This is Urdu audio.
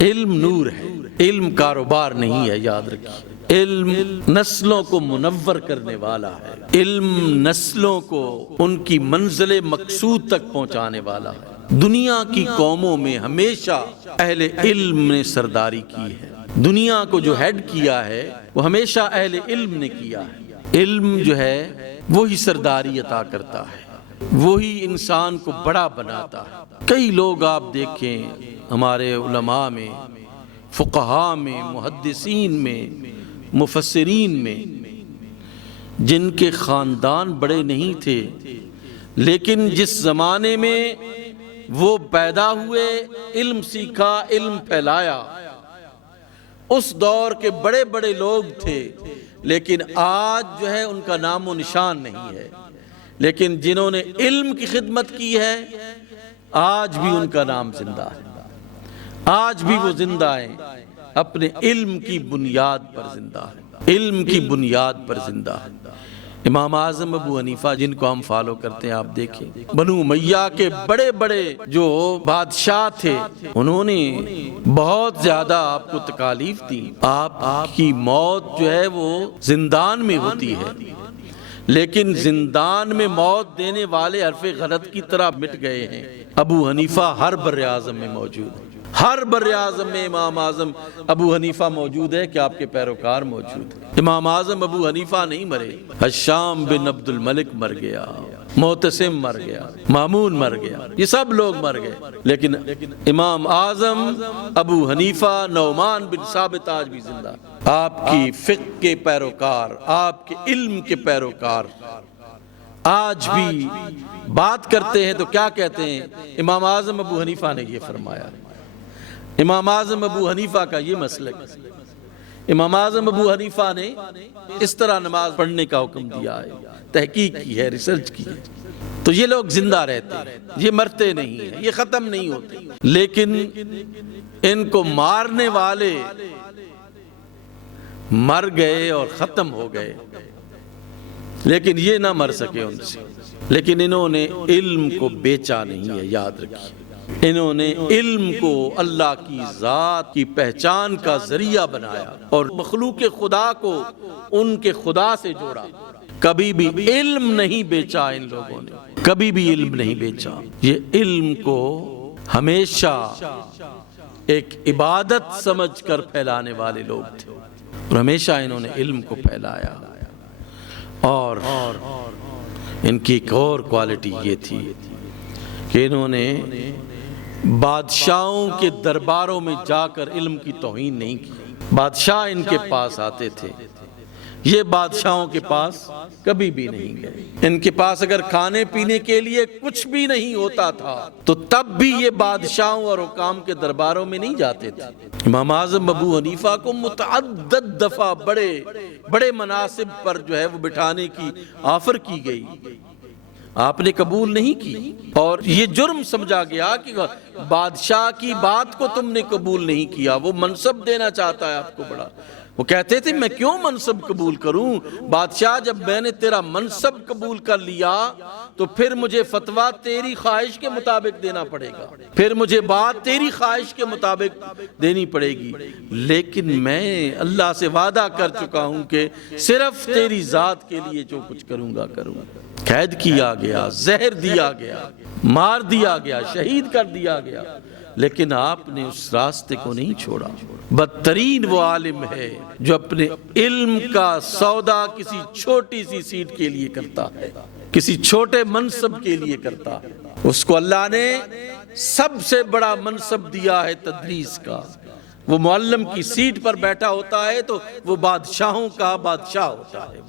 علم نور ہے، علم کاروبار نہیں ہے، یاد رکھیے۔ علم نسلوں کو منور کرنے والا ہے، علم نسلوں کو ان کی منزل مقصود تک پہنچانے والا ہے۔ دنیا کی قوموں میں ہمیشہ اہل علم نے سرداری کی ہے، دنیا کو جو ہیڈ کیا ہے وہ ہمیشہ اہل علم نے کیا ہے۔ علم جو ہے وہی سرداری عطا کرتا ہے، وہی انسان کو بڑا بناتا ہے۔ کئی لوگ آپ دیکھیں ہمارے علماء میں، فقہاء میں، محدثین میں، مفسرین میں، جن کے خاندان بڑے نہیں تھے لیکن جس زمانے میں وہ پیدا ہوئے، علم سیکھا، علم پھیلایا، اس دور کے بڑے بڑے لوگ تھے، لیکن آج جو ہے ان کا نام و نشان نہیں ہے۔ لیکن جنہوں نے علم کی خدمت کی ہے آج بھی ان کا نام زندہ ہے، آج بھی وہ زندہ ہیں، اپنے علم کی بنیاد پر زندہ ہے، علم کی بنیاد پر زندہ ہے۔ امام اعظم ابو حنیفہ جن کو ہم فالو کرتے ہیں، آپ دیکھیں بنو امیہ کے بڑے بڑے جو بادشاہ تھے، انہوں نے بہت زیادہ آپ کو تکالیف دی۔ آپ کی موت جو ہے وہ زندان میں ہوتی ہے، لیکن زندان میں موت دینے والے حرف غلط کی طرح مٹ گئے ہیں۔ ابو حنیفہ ہر بر اعظم میں موجود ہے، ہر بر اعظم میں امام اعظم ابو حنیفہ موجود ہے کہ آپ کے پیروکار موجود ہیں۔ امام اعظم ابو حنیفہ نہیں مرے، حشام بن عبد الملک مر گیا، معتصم مر گیا، مامون مر گیا، یہ سب لوگ مر گئے، لیکن امام اعظم ابو حنیفہ نعمان بن ثابت آج بھی زندہ، آپ کی فقہ کے پیروکار، آپ کے علم کے پیروکار آج بھی بات کرتے ہیں تو کیا کہتے ہیں؟ امام اعظم ابو حنیفہ نے یہ فرمایا، امام اعظم ابو حنیفہ کا یہ مسلک، امام اعظم ابو حنیفہ نے اس طرح نماز پڑھنے کا حکم دیا ہے، تحقیق کی ہے، ریسرچ کی ہے۔ تو یہ لوگ زندہ رہتے ہیں، یہ مرتے نہیں ہیں، یہ ختم نہیں ہوتے، لیکن ان کو مارنے والے مر گئے اور ختم ہو گئے، لیکن یہ نہ مر سکے ان سے۔ لیکن انہوں نے علم کو بیچا نہیں ہے، یاد رکھیے، انہوں نے علم کو اللہ کی ذات کی پہچان کا ذریعہ بنایا اور مخلوق خدا کو ان کے خدا سے جوڑا۔ کبھی بھی علم نہیں بیچا ان لوگوں نے، کبھی بھی علم نہیں بیچا۔ یہ علم کو ہمیشہ ایک عبادت سمجھ کر پھیلانے والے لوگ تھے، اور ہمیشہ انہوں نے علم کو پھیلایا۔ اور ان کی ایک اور کوالٹی یہ تھی کہ انہوں نے بادشاہوں کے درباروں میں جا کر علم کی توہین نہیں کی۔ بادشاہ ان کے پاس آتے تھے، یہ بادشاہوں کے پاس کبھی بھی نہیں گئے۔ ان کے پاس اگر کھانے پینے کے لیے کچھ بھی نہیں ہوتا تھا تو تب بھی یہ بادشاہوں اور حکام کے درباروں میں نہیں جاتے تھے۔ امام اعظم ابو حنیفہ کو متعدد دفعہ بڑے بڑے مناصب پر جو ہے وہ بٹھانے کی آفر کی گئی، آپ نے قبول نہیں کی، اور یہ جرم سمجھا گیا کہ بادشاہ کی بات کو تم نے قبول نہیں کیا۔ وہ منصب دینا چاہتا ہے آپ کو بڑا، وہ کہتے تھے میں کیوں منصب قبول کروں بادشاہ، جب میں نے تیرا منصب قبول کر لیا تو پھر مجھے فتویٰ تیری خواہش کے مطابق دینا پڑے گا، پھر مجھے بات تیری خواہش کے مطابق دینی پڑے گی، لیکن میں اللہ سے وعدہ کر چکا ہوں کہ صرف تیری ذات کے لیے جو کچھ کروں گا کروں گا۔ قید کیا گیا، زہر دیا گیا، مار دیا گیا، شہید کر دیا گیا، لیکن آپ نے اس راستے کو نہیں چھوڑا۔ بدترین وہ عالم ہے جو اپنے علم کا سودا کسی چھوٹی سی سیٹ کے لیے کرتا ہے، کسی چھوٹے منصب کے لیے کرتا ہے۔ اس کو اللہ نے سب سے بڑا منصب دیا ہے تدریس کا، وہ معلم کی سیٹ پر بیٹھا ہوتا ہے تو وہ بادشاہوں کا بادشاہ ہوتا ہے۔